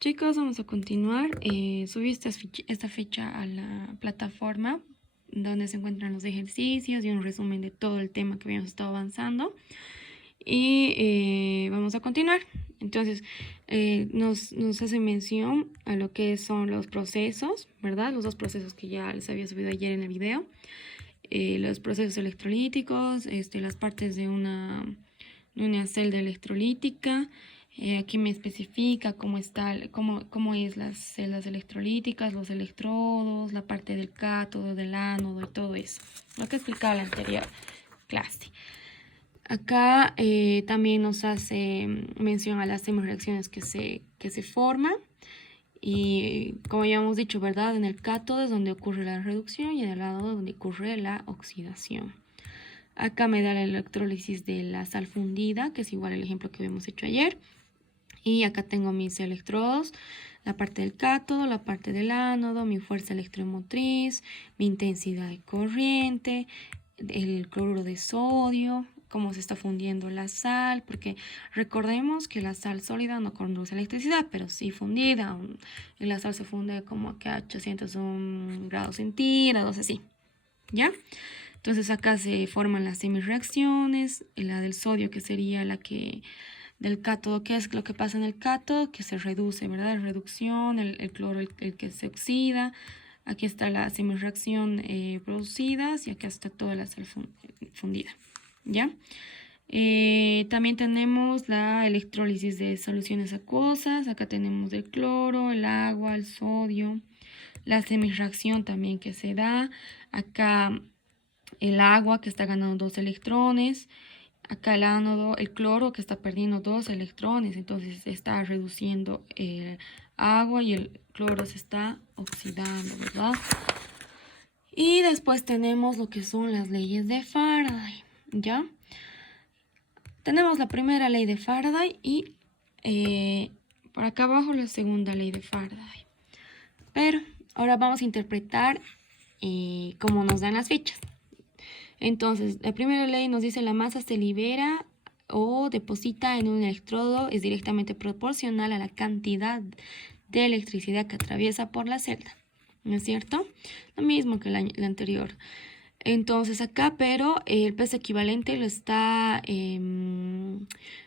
Chicos, vamos a continuar. Subí esta fecha a la plataforma donde se encuentran los ejercicios y un resumen de todo el tema que habíamos estado avanzando. Y vamos a continuar. Entonces, nos hace mención a lo que son los procesos, ¿verdad? Los dos procesos que ya les había subido ayer en el video. Los procesos electrolíticos, las partes de una celda electrolítica. Aquí me especifica cómo es las celdas electrolíticas, los electrodos, la parte del cátodo, del ánodo y todo eso. Lo que explicaba en la anterior clase. Acá también nos hace mención a las semireacciones que se forman. Y como ya hemos dicho, ¿verdad? En el cátodo es donde ocurre la reducción y en el ánodo donde ocurre la oxidación. Acá me da la electrólisis de la sal fundida, que es igual al ejemplo que habíamos hecho ayer. Y acá tengo mis electrodos, la parte del cátodo, la parte del ánodo, mi fuerza electromotriz, mi intensidad de corriente, el cloruro de sodio, cómo se está fundiendo la sal, porque recordemos que la sal sólida no conduce electricidad, pero sí fundida. Y la sal se funde como que a 801 grados centígrados, así, ¿ya? Entonces acá se forman las semireacciones, la del sodio que sería la que del cátodo, ¿qué es lo que pasa en el cátodo? Que se reduce, ¿verdad? La reducción, el cloro, el que se oxida. Aquí está la semireacción producida y acá está toda la sal fundida, ¿ya? También tenemos la electrólisis de soluciones acuosas. Acá tenemos el cloro, el agua, el sodio. La semireacción también que se da. Acá el agua que está ganando 2 electrones. Acá el ánodo, el cloro que está perdiendo 2 electrones, entonces se está reduciendo el agua y el cloro se está oxidando, ¿verdad? Y después tenemos lo que son las leyes de Faraday, ¿ya? Tenemos la primera ley de Faraday y por acá abajo la segunda ley de Faraday. Pero ahora vamos a interpretar cómo nos dan las fichas. Entonces, la primera ley nos dice la masa se libera o deposita en un electrodo es directamente proporcional a la cantidad de electricidad que atraviesa por la celda, ¿no es cierto? Lo mismo que la anterior. Entonces acá, pero el peso equivalente lo está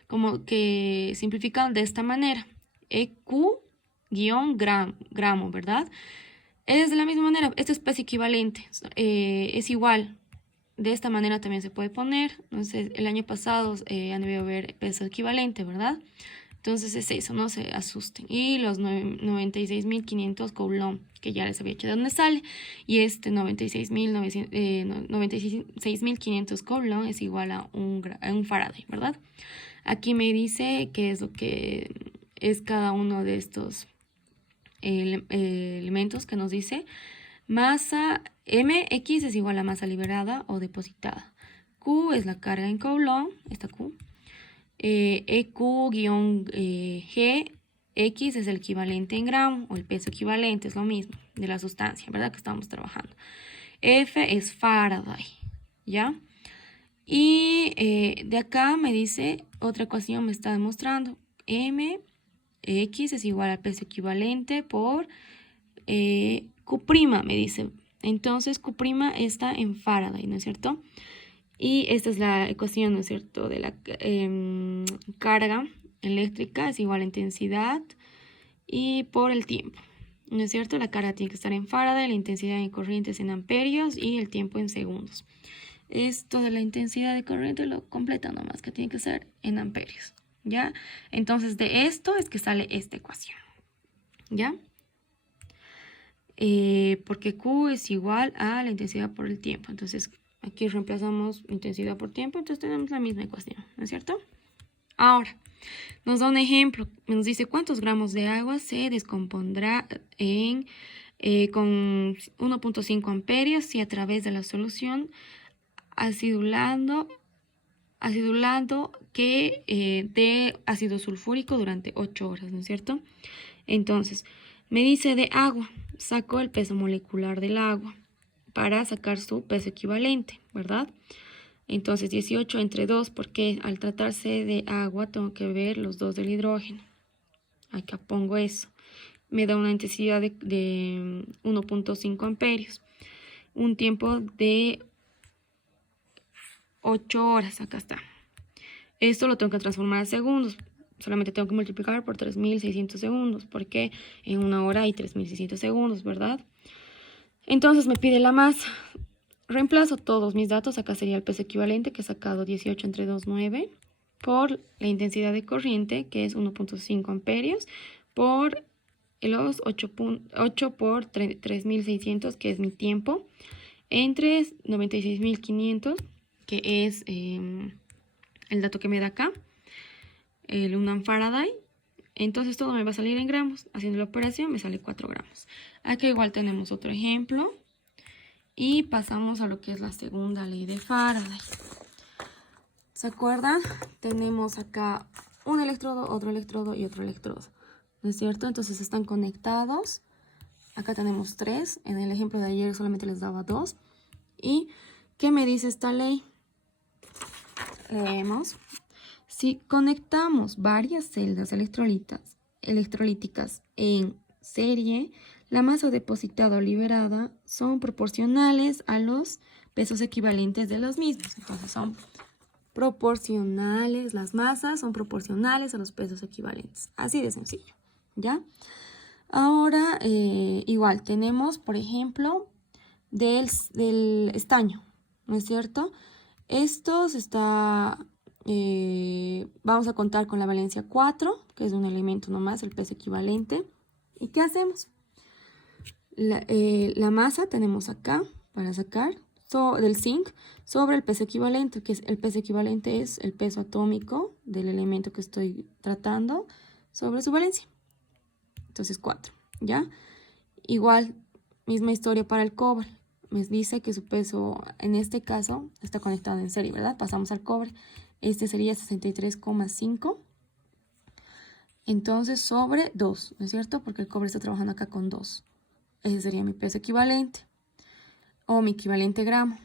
como que simplificando de esta manera. EQ-gramo, ¿verdad? Es de la misma manera, este es peso equivalente, es igual. De esta manera también se puede poner. Entonces, el año pasado han debido haber peso equivalente, ¿verdad? Entonces es eso, no se asusten. Y los 96.500 Coulomb, que ya les había hecho de dónde sale. Y este 96.500 Coulomb es igual a un Faraday, ¿verdad? Aquí me dice qué es lo que es cada uno de estos elementos que nos dice. Masa mx es igual a masa liberada o depositada. Q es la carga en Coulomb, esta Q. EQ-G, X es el equivalente en gramo o el peso equivalente, es lo mismo de la sustancia, ¿verdad? Que estamos trabajando. F es Faraday, ¿ya? Y de acá me dice, otra ecuación me está demostrando, X es igual al peso equivalente por Q', me dice. Entonces, Q' está en Faraday, ¿no es cierto? Y esta es la ecuación, ¿no es cierto?, de la carga eléctrica es igual a intensidad y por el tiempo, ¿no es cierto? La carga tiene que estar en Faraday, la intensidad en corrientes en amperios y el tiempo en segundos. Esto de la intensidad de corriente lo completa nomás, que tiene que ser en amperios, ¿ya? Entonces, de esto es que sale esta ecuación, ¿ya? Porque Q es igual a la intensidad por el tiempo. Entonces, aquí reemplazamos intensidad por tiempo, entonces tenemos la misma ecuación, ¿no es cierto? Ahora, nos da un ejemplo. Nos dice cuántos gramos de agua se descompondrá con 1.5 amperios si a través de la solución acidulando que de ácido sulfúrico durante 8 horas, ¿no es cierto? Entonces, me dice de agua, saco el peso molecular del agua para sacar su peso equivalente, ¿verdad? Entonces 18 entre 2, porque al tratarse de agua tengo que ver los dos del hidrógeno. Acá pongo eso. me da una intensidad de 1.5 amperios. Un tiempo de 8 horas, acá está. Esto lo tengo que transformar a segundos. Solamente tengo que multiplicar por 3600 segundos, porque en una hora hay 3600 segundos, ¿verdad? Entonces me pide la masa. Reemplazo todos mis datos. Acá sería el peso equivalente, que he sacado 18 entre 2,9, por la intensidad de corriente, que es 1.5 amperios, por los 8 por 3600, que es mi tiempo, entre 96.500, que es el dato que me da acá, el 1 Faraday. Entonces todo me va a salir en gramos. Haciendo la operación me sale 4 gramos. Acá igual tenemos otro ejemplo. Y pasamos a lo que es la segunda ley de Faraday. ¿Se acuerdan? Tenemos acá un electrodo, otro electrodo y otro electrodo, ¿no es cierto? Entonces están conectados. Acá tenemos 3. En el ejemplo de ayer solamente les daba 2. ¿Y qué me dice esta ley? Leemos. Si conectamos varias celdas electrolíticas en serie, la masa depositada o liberada son proporcionales a los pesos equivalentes de los mismos. Entonces son proporcionales, las masas son proporcionales a los pesos equivalentes. Así de sencillo, ¿ya? Ahora, igual tenemos, por ejemplo, del estaño, ¿no es cierto? Esto se está... vamos a contar con la valencia 4, que es un elemento nomás, el peso equivalente. ¿Y qué hacemos? La masa tenemos acá para sacar del zinc sobre el peso equivalente, que es el peso equivalente es el peso atómico del elemento que estoy tratando sobre su valencia. Entonces 4, ¿ya? Igual, misma historia para el cobre. Me dice que su peso, en este caso, está conectado en serie, ¿verdad? Pasamos al cobre. Este sería 63,5. Entonces, sobre 2, ¿no es cierto? Porque el cobre está trabajando acá con 2. Ese sería mi peso equivalente. O mi equivalente gramo,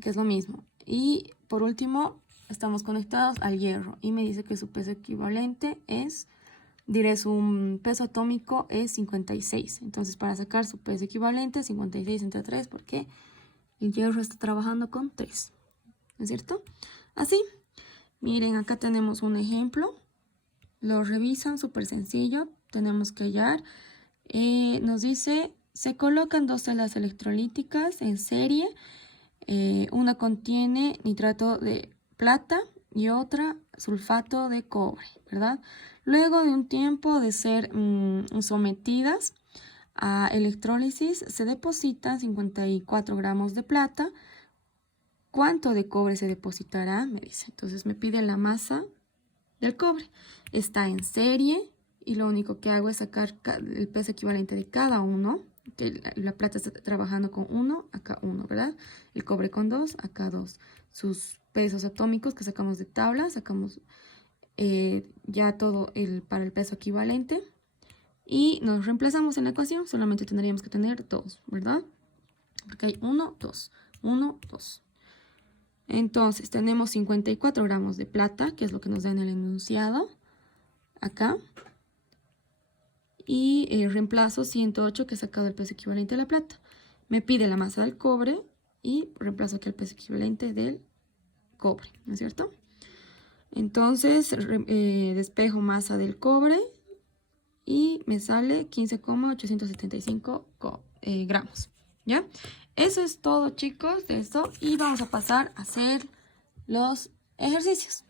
que es lo mismo. Y por último, estamos conectados al hierro. Y me dice que su peso equivalente es, diré, su peso atómico es 56. Entonces, para sacar su peso equivalente, 56 entre 3, porque el hierro está trabajando con 3. ¿No es cierto? Así. Miren, acá tenemos un ejemplo. Lo revisan, súper sencillo. Tenemos que hallar. Nos dice, se colocan 2 celdas electrolíticas en serie. Una contiene nitrato de plata y otra sulfato de cobre, ¿verdad? Luego de un tiempo de ser sometidas a electrólisis, se depositan 54 gramos de plata. ¿Cuánto de cobre se depositará? Me dice. Entonces me pide la masa del cobre. Está en serie y lo único que hago es sacar el peso equivalente de cada uno. Que la plata está trabajando con 1, acá 1, ¿verdad? El cobre con 2, acá 2. Sus pesos atómicos que sacamos de tabla, sacamos ya todo para el peso equivalente. Y nos reemplazamos en la ecuación, solamente tendríamos que tener 2, ¿verdad? Porque hay 1, 2, 1, 2. Entonces tenemos 54 gramos de plata, que es lo que nos da en el enunciado, acá. Y reemplazo 108, que he sacado el peso equivalente a la plata. Me pide la masa del cobre y reemplazo aquí el peso equivalente del cobre, ¿no es cierto? Entonces despejo masa del cobre y me sale 15,875 gramos, ¿ya? Eso es todo, chicos, de esto. Y vamos a pasar a hacer los ejercicios.